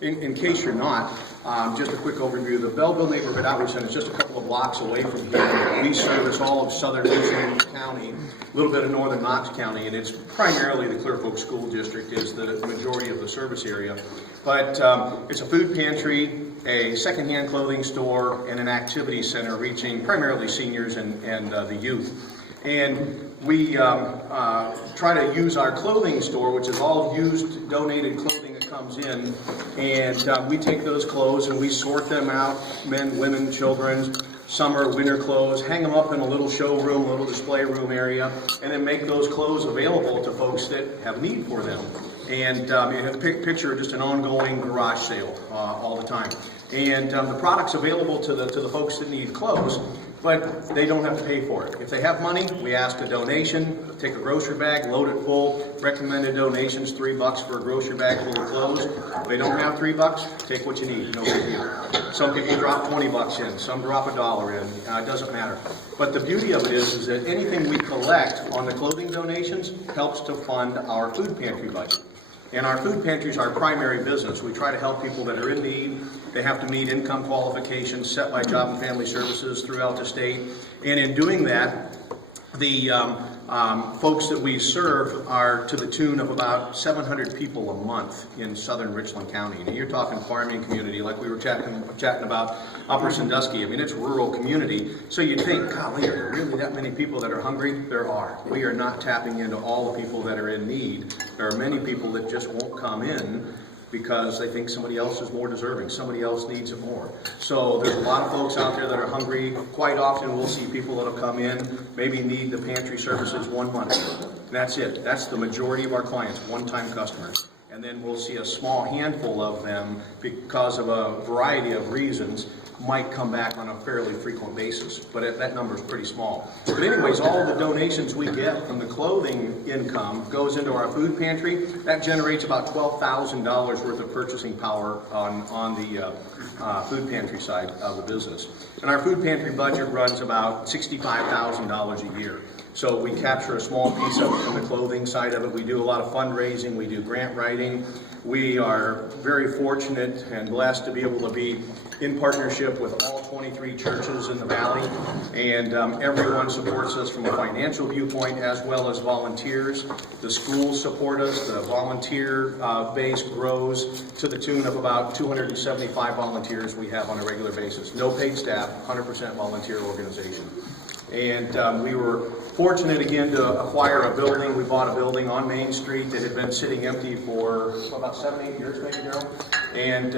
In case you're not, just a quick overview. The Belleville Neighborhood Outreach Center is just a couple of blocks away from here. We service all of southern Richland County, a little bit of northern Knox County, and it's primarily the Clear Fork School District is the majority of the service area. But it's a food pantry, a secondhand clothing store, and an activity center reaching primarily seniors and the youth. And we try to use our clothing store, which is all used, donated clothing that comes in, and we take those clothes and we sort them out, men, women, children, summer, winter clothes, hang them up in a little showroom, a little display room area, and then make those clothes available to folks that have need for them. And picture just an ongoing garage sale all the time. And the product's available to the folks that need clothes, but they don't have to pay for it. If they have money, we ask a donation, take a grocery bag, load it full. Recommended donations, $3 for a grocery bag full of clothes. If they don't have $3, take what you need, no big deal. Some people drop $20 in, some drop $1 in, it doesn't matter. But the beauty of it is that anything we collect on the clothing donations helps to fund our food pantry budget. And our food pantry is our primary business. We try to help people that are in need. They have to meet income qualifications set by Job and Family Services throughout the state. And in doing that, the folks that we serve are to the tune of about 700 people a month in southern Richland County. And you're talking farming community, like we were chatting about Upper Sandusky. I mean, it's rural community. So you'd think, golly, are there really that many people that are hungry? There are. We are not tapping into all the people that are in need. There are many people that just won't come in because they think somebody else is more deserving, somebody else needs it more. So there's a lot of folks out there that are hungry. Quite often we'll see people that'll come in, maybe need the pantry services 1 month. And that's it. That's the majority of our clients, one-time customers. And then we'll see a small handful of them, because of a variety of reasons, might come back on a fairly frequent basis, but that number is pretty small. But anyways, all of the donations we get from the clothing income goes into our food pantry. That generates about $12,000 worth of purchasing power on the food pantry side of the business. And our food pantry budget runs about $65,000 a year. So we capture a small piece of it from the clothing side of it. We do a lot of fundraising. We do grant writing. We are very fortunate and blessed to be able to be in partnership with all 23 churches in the valley, and everyone supports us from a financial viewpoint as well as volunteers. The schools support us. The volunteer base grows to the tune of about 275 volunteers we have on a regular basis. No paid staff, 100% volunteer organization. And we were fortunate again to acquire a building. We bought a building on Main Street that had been sitting empty for about 7-8 years, maybe, Daryl. And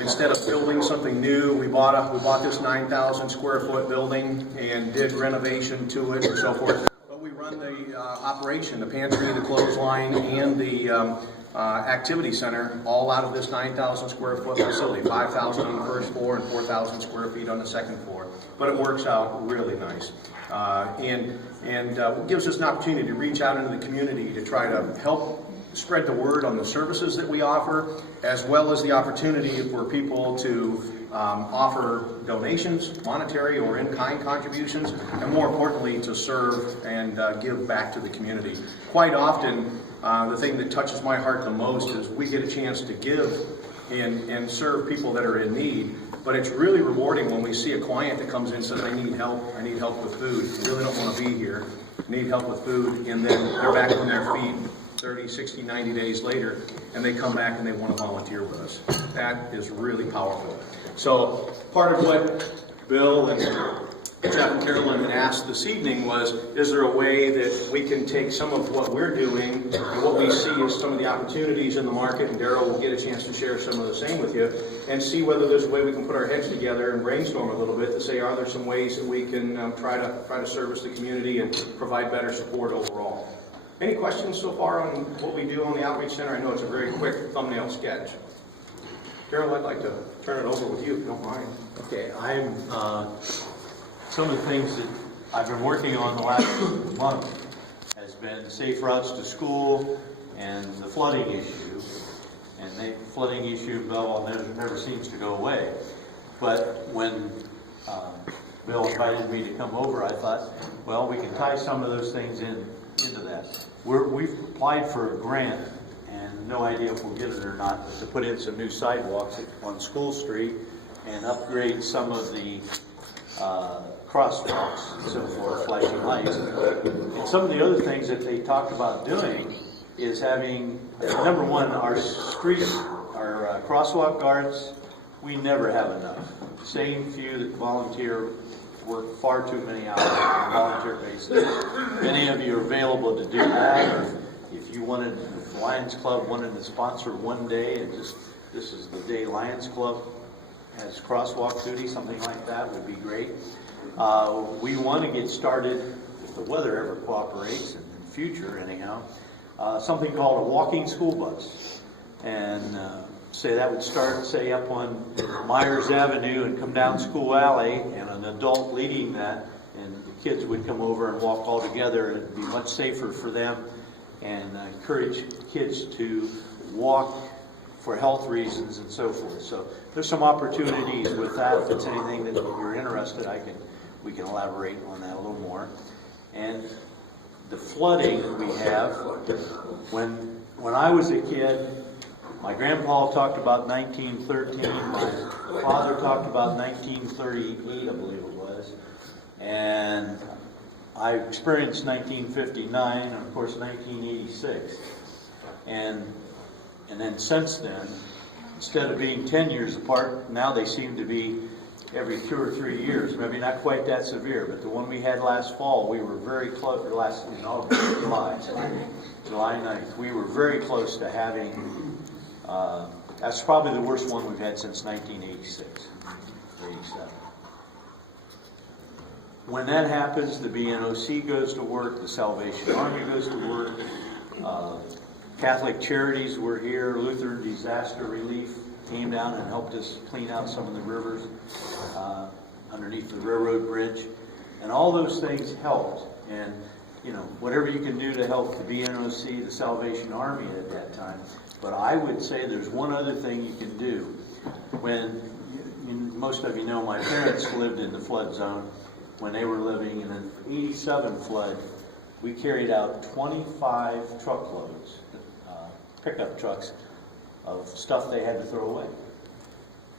instead of building something new, we bought this 9,000 square foot building and did renovation to it and so forth. But we run the operation, the pantry, the clothesline, and the activity center, all out of this 9,000 square foot facility, 5,000 on the first floor and 4,000 square feet on the second floor. But it works out really nice. And gives us an opportunity to reach out into the community to try to help spread the word on the services that we offer, as well as the opportunity for people to offer donations, monetary or in-kind contributions, and more importantly, to serve and give back to the community. Quite often, the thing that touches my heart the most is we get a chance to give and serve people that are in need. But it's really rewarding when we see a client that comes in and says, I need help with food, I really don't want to be here, I need help with food, and then they're back on their feet 30, 60, 90 days later, and they come back and they want to volunteer with us. That is really powerful. So part of what Bill and Jeff and Carolyn had asked this evening was, is there a way that we can take some of what we're doing and what we see as some of the opportunities in the market, and Daryl will get a chance to share some of the same with you, and see whether there's a way we can put our heads together and brainstorm a little bit to say, are there some ways that we can try to service the community and provide better support overall. Any questions so far on what we do on the Outreach Center? I know it's a very quick thumbnail sketch. Carol, I'd like to turn it over with you, if you don't mind. Okay, some of the things that I've been working on the last month has been safe routes to school and the flooding issue. And the flooding issue in Bellefontaine never seems to go away. But when Bill invited me to come over, I thought, well, we can tie some of those things into that. We've applied for a grant, and no idea if we'll get it or not, but to put in some new sidewalks on School Street and upgrade some of the crosswalks and so forth, flashing lights. And some of the other things that they talked about doing is having, number one, our crosswalk guards, we never have enough. Same few that volunteer work far too many hours on a volunteer basis. If any of you are available to do that, or if you wanted, if Lions Club wanted to sponsor one day and just, this is the day Lions Club has crosswalk duty, something like that would be great. We want to get started, if the weather ever cooperates, in the future anyhow, something called a walking school bus. And say that would start, say, up on Myers Avenue and come down School Alley, and an adult leading that, and the kids would come over and walk all together. It'd be much safer for them, and encourage kids to walk for health reasons and so forth. So there's some opportunities with that. If it's anything that you're interested, we can elaborate on that a little more. And the flooding we have, when I was a kid, my grandpa talked about 1913, my father talked about 1938, I believe it was, and I experienced 1959 and of course 1986. And then since then, instead of being 10 years apart, now they seem to be every 2 or 3 years. Maybe not quite that severe, but the one we had last fall, we were very close, July 9th, we were very close to having, that's probably the worst one we've had since 1986, 87. When that happens, the BNOC goes to work, the Salvation Army goes to work, Catholic Charities were here, Lutheran Disaster Relief came down and helped us clean out some of the rivers underneath the railroad bridge, and all those things helped. And whatever you can do to help the BNOC, the Salvation Army at that time. But I would say there's one other thing you can do. When most of you know, my parents lived in the flood zone when they were living in an 87 flood. We carried out 25 truckloads, pickup trucks, of stuff they had to throw away.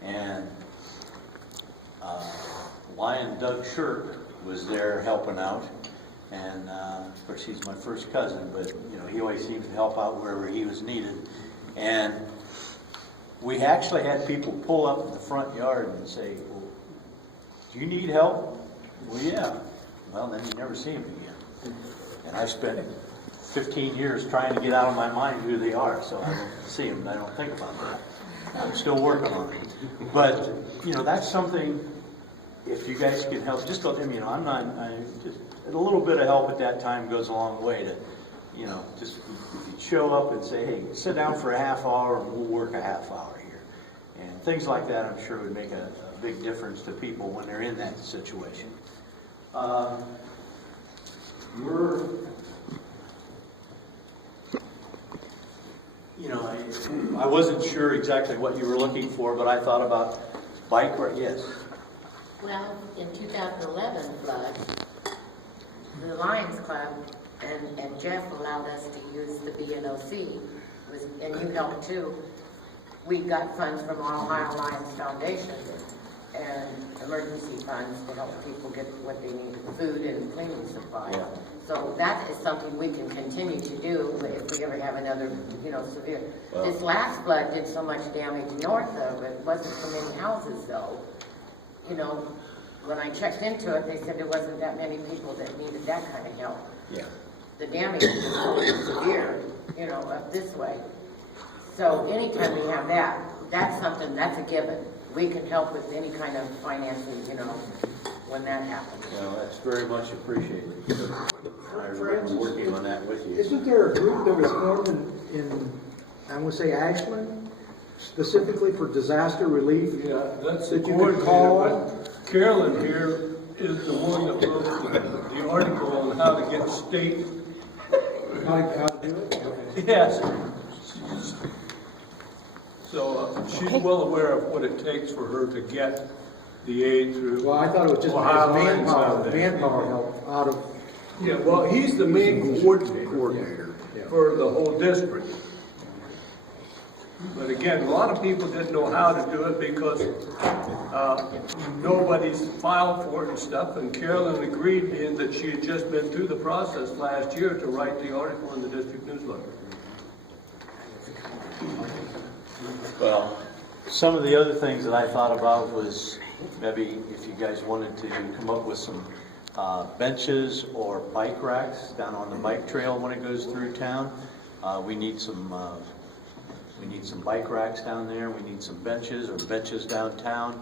And Lion Doug Shirk was there helping out. And of course, he's my first cousin, but he always seems to help out wherever he was needed. And we actually had people pull up in the front yard and say, "Well, do you need help?" "Well, yeah." Well, then you never see him again. And I spent 15 years trying to get out of my mind who they are, so I don't see them and I don't think about that. I'm still working on it. But, that's something, if you guys can help, just let them, just a little bit of help at that time goes a long way to, just if you show up and say, "Hey, sit down for a half hour and we'll work a half hour here." And things like that, I'm sure, would make a big difference to people when they're in that situation. I wasn't sure exactly what you were looking for, but I thought about bike ride. Yes. Well, in 2011 flood, the Lions Club and Jeff allowed us to use the BNOC, and you helped too. We got funds from Ohio Lions Foundation and emergency funds to help people get what they need, food and cleaning supplies. Yeah. So that is something we can continue to do if we ever have another, severe. Well, this last flood did so much damage north of it. It wasn't so many houses though. When I checked into it, they said there wasn't that many people that needed that kind of help. Yeah. The damage is severe, up this way. So anytime we have that, that's something, that's a given. We can help with any kind of financing, when that happens. Well, that's very much appreciated. I remember working on that with you. Isn't there a group that was formed in I want to say Ashland, specifically for disaster relief? Yeah, that's that the you could call coordinator, but Carolyn here is the one that wrote the article on how to get state. How to do it? Okay. Yes. So she's well aware of what it takes for her to get the aid through. Well, I thought it was just Ohio Lions Foundation. manpower help out of. Yeah, well, he's the main coordinator for the whole district. But again, a lot of people didn't know how to do it because nobody's filed for it and stuff. And Carolyn agreed in that she had just been through the process last year to write the article in the district newsletter. Well, some of the other things that I thought about was maybe if you guys wanted to come up with some benches or bike racks down on the bike trail when it goes through town. We need some bike racks down there. We need some benches or benches downtown.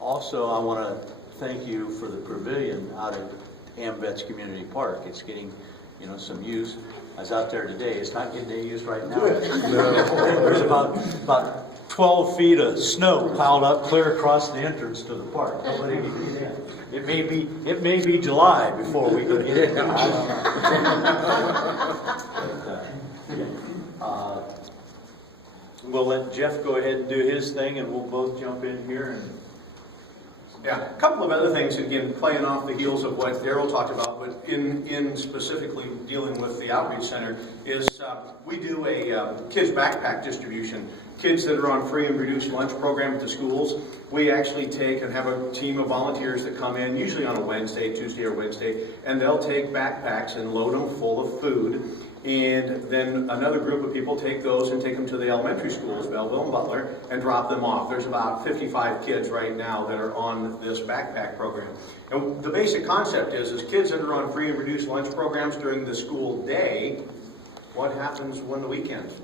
Also, I want to thank you for the pavilion out at Ambets Community Park. It's getting, some use. I was out there today. It's not getting any use right now. There's about 12 feet of snow piled up clear across the entrance to the park. Nobody can get in. It may be July before we can get in. I don't know. We'll let Jeff go ahead and do his thing, and we'll both jump in here. Yeah, a couple of other things, again, playing off the heels of what Darrell talked about, but in specifically dealing with the outreach center, is we do a kids backpack distribution. Kids that are on free and reduced lunch program at the schools, we actually take and have a team of volunteers that come in, usually on a Wednesday, Tuesday or Wednesday, and they'll take backpacks and load them full of food. And then another group of people take those and take them to the elementary schools, Belleville and Butler, and drop them off. There's about 55 kids right now that are on this backpack program. And the basic concept is kids that are on free and reduced lunch programs during the school day, what happens when the weekends?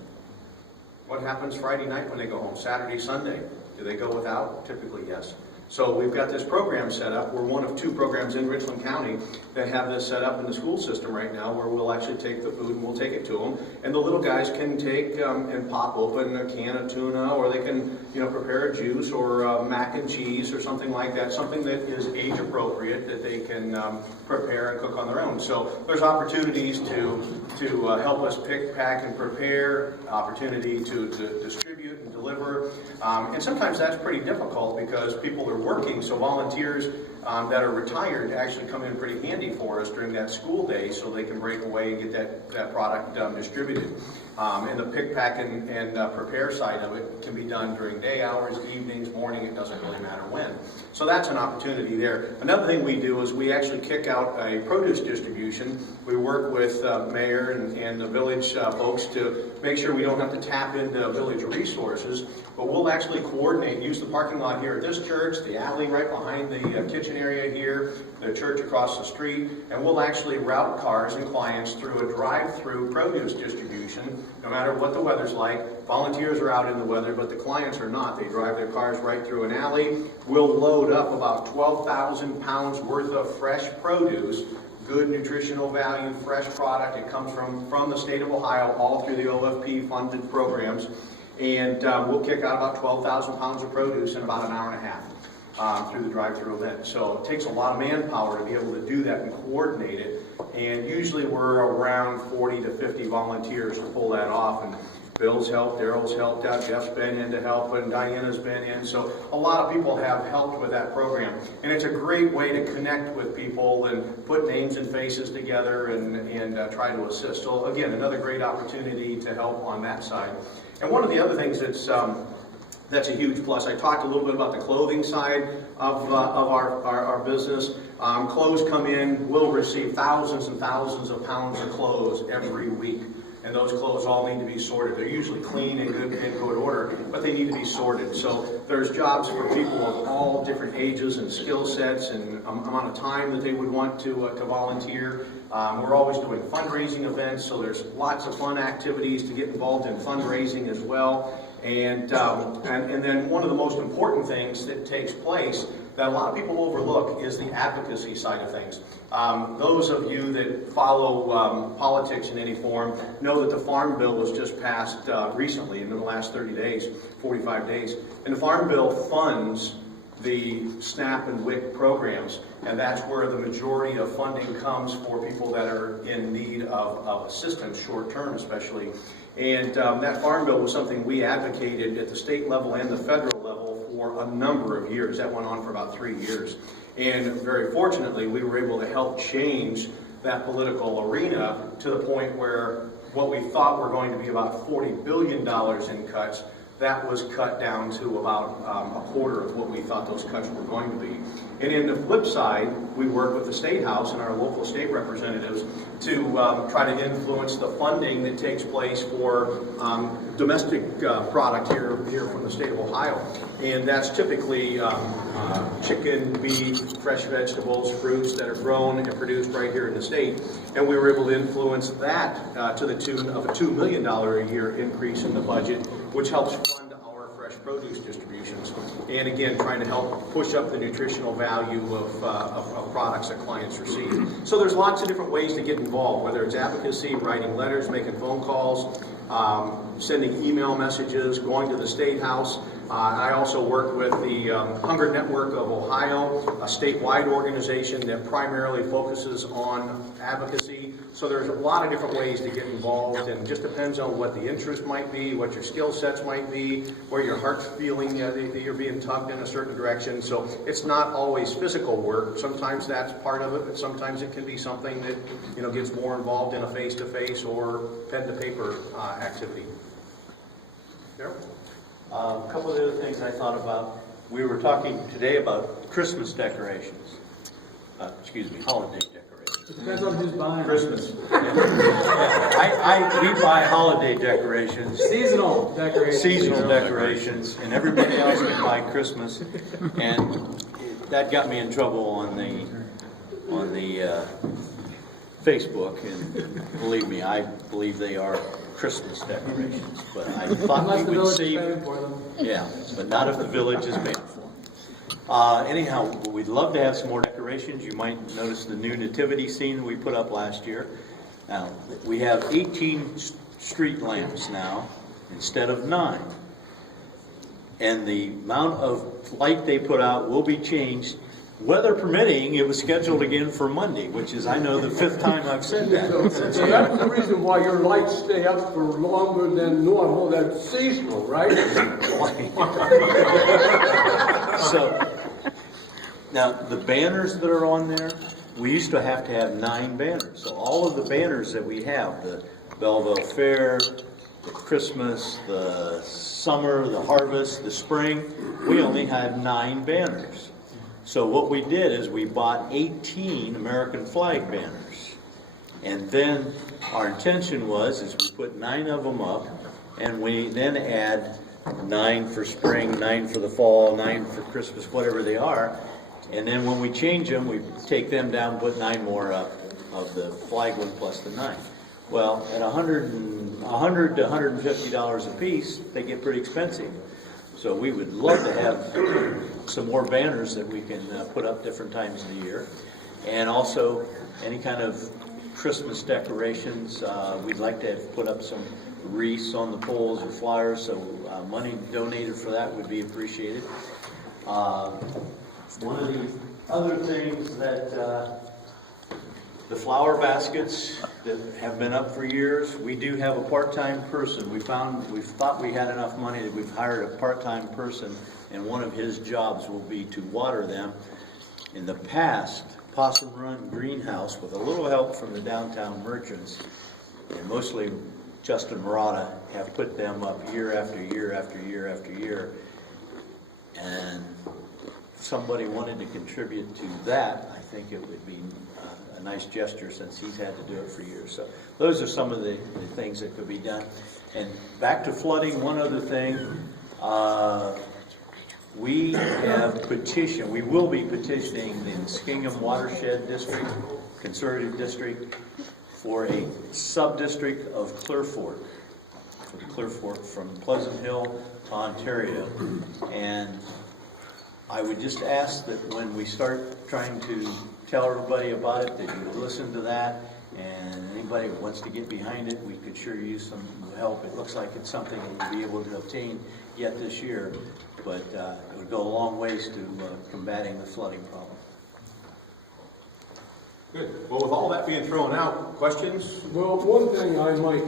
What happens Friday night when they go home? Saturday, Sunday? Do they go without? Typically, yes. So we've got this program set up. We're one of 2 programs in Richland County that have this set up in the school system right now, where we'll actually take the food and we'll take it to them. And the little guys can take and pop open a can of tuna, or they can, prepare a juice or mac and cheese or something like that, something that is age appropriate that they can prepare and cook on their own. So there's opportunities to help us pick, pack, and prepare, opportunity to distribute and deliver. And sometimes that's pretty difficult because people are working, so volunteers that are retired actually come in pretty handy for us during that school day, so they can break away and get that product distributed. And the pick, pack, and prepare side of it can be done during day hours, evenings, morning, it doesn't really matter when. So that's an opportunity there. Another thing we do is we actually kick out a produce distribution. We work with mayor and the village folks to make sure we don't have to tap into village resources, but we'll actually coordinate, use the parking lot here at this church, the alley right behind the kitchen area here, the church across the street, and we'll actually route cars and clients through a drive-through produce distribution, no matter what the weather's like. Volunteers are out in the weather, but the clients are not. They drive their cars right through an alley. We'll load up about 12,000 pounds worth of fresh produce, good nutritional value, fresh product. It comes from the state of Ohio, all through the OFP funded programs. And we'll kick out about 12,000 pounds of produce in about an hour and a half through the drive-through event. So it takes a lot of manpower to be able to do that and coordinate it. And usually we're around 40 to 50 volunteers to pull that off. And Bill's helped, Darrell's helped out, Jeff's been in to help, and Diana's been in. So a lot of people have helped with that program. And it's a great way to connect with people and put names and faces together and try to assist. So again, another great opportunity to help on that side. And one of the other things that's a huge plus, I talked a little bit about the clothing side of our business. Clothes come in, we'll receive thousands and thousands of pounds of clothes every week. And those clothes all need to be sorted. They're usually clean and good order, but they need to be sorted. So there's jobs for people of all different ages and skill sets and amount of time that they would want to volunteer. We're always doing fundraising events, so there's lots of fun activities to get involved in fundraising as well. And then one of the most important things that takes place that a lot of people overlook is the advocacy side of things. Those of you that follow politics in any form know that the Farm Bill was just passed recently in the last 30 days, 45 days. And the Farm Bill funds the SNAP and WIC programs, and that's where the majority of funding comes for people that are in need of assistance, short-term especially. And that Farm Bill was something we advocated at the state level and the federal level for a number of years. That went on for about 3 years. And very fortunately, we were able to help change that political arena to the point where what we thought were going to be about $40 billion in cuts, that was cut down to about a quarter of what we thought those cuts were going to be. And in the flip side, we work with the State House and our local state representatives to try to influence the funding that takes place for domestic product here from the state of Ohio. And that's typically chicken, beef, fresh vegetables, fruits that are grown and produced right here in the state. And we were able to influence that to the tune of a $2 million a year increase in the budget, which helps fund our fresh produce distributions. And again, trying to help push up the nutritional value of products that clients receive. So there's lots of different ways to get involved, whether it's advocacy, writing letters, making phone calls, sending email messages, going to the State House. I also work with the Hunger Network of Ohio, a statewide organization that primarily focuses on advocacy. So there's a lot of different ways to get involved, and it just depends on what the interest might be, what your skill sets might be, where your heart's feeling that you're being tugged in a certain direction. So it's not always physical work. Sometimes that's part of it, but sometimes it can be something that gets more involved in a face-to-face or pen-to-paper activity. There. A couple of other things I thought about. We were talking today about Christmas decorations. Holiday decorations. It depends on who's buying. Christmas. Yeah. We buy holiday decorations. Seasonal decorations. Seasonal decorations, and everybody else can buy Christmas. And that got me in trouble on the Facebook. And believe me, I believe they are Christmas decorations, but I thought we would see, yeah, but not if the village is paying for them. Anyhow, we'd love to have some more decorations. You might notice the new nativity scene we put up last year. Now, we have 18 street lamps now instead of 9. And the amount of light they put out will be changed. Weather permitting, it was scheduled again for Monday, which is, I know, the 5th time I've said that. So that's the reason why your lights stay up for longer than normal. That's seasonal, right? So, now, the banners that are on there, we used to have 9 banners. So all of the banners that we have, the Belleville Fair, the Christmas, the summer, the harvest, the spring, we only had 9 banners. So what we did is we bought 18 American flag banners. And then our intention is we put 9 of them up, and we then add 9 for spring, 9 for the fall, 9 for Christmas, whatever they are. And then when we change them, we take them down, put 9 more up of the flag one plus the 9. Well, at $100 to $150 a piece, they get pretty expensive. So we would love to have some more banners that we can put up different times of the year. And also any kind of Christmas decorations. We'd like to have put up some wreaths on the poles or flyers, so money donated for that would be appreciated. One of the other things that the flower baskets that have been up for years, we do have a part-time person. We thought we had enough money that we've hired a part-time person, and one of his jobs will be to water them. In the past, Possum Run Greenhouse, with a little help from the downtown merchants, and mostly Justin Murata, have put them up year after year after year after year. And if somebody wanted to contribute to that, I think it would be a nice gesture, since he's had to do it for years. So those are some of the things that could be done. And back to flooding, one other thing. We will be petitioning the Skingum Watershed District, Conservative District, for a sub-district of Clear Fork, from Pleasant Hill to Ontario. And I would just ask that when we start trying to tell everybody about it, that you listen to that, and anybody who wants to get behind it, we could sure use some help. It looks like it's something that we'll be able to obtain yet this year, but it would go a long ways to combating the flooding problem. Good. Well, with all that being thrown out, questions? Well, one thing I might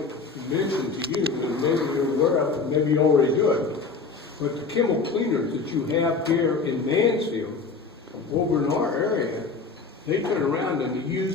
mention to you, and maybe you're aware of it, maybe you already do it, but the chemical cleaners that you have here in Mansfield, over in our area, they turn around and use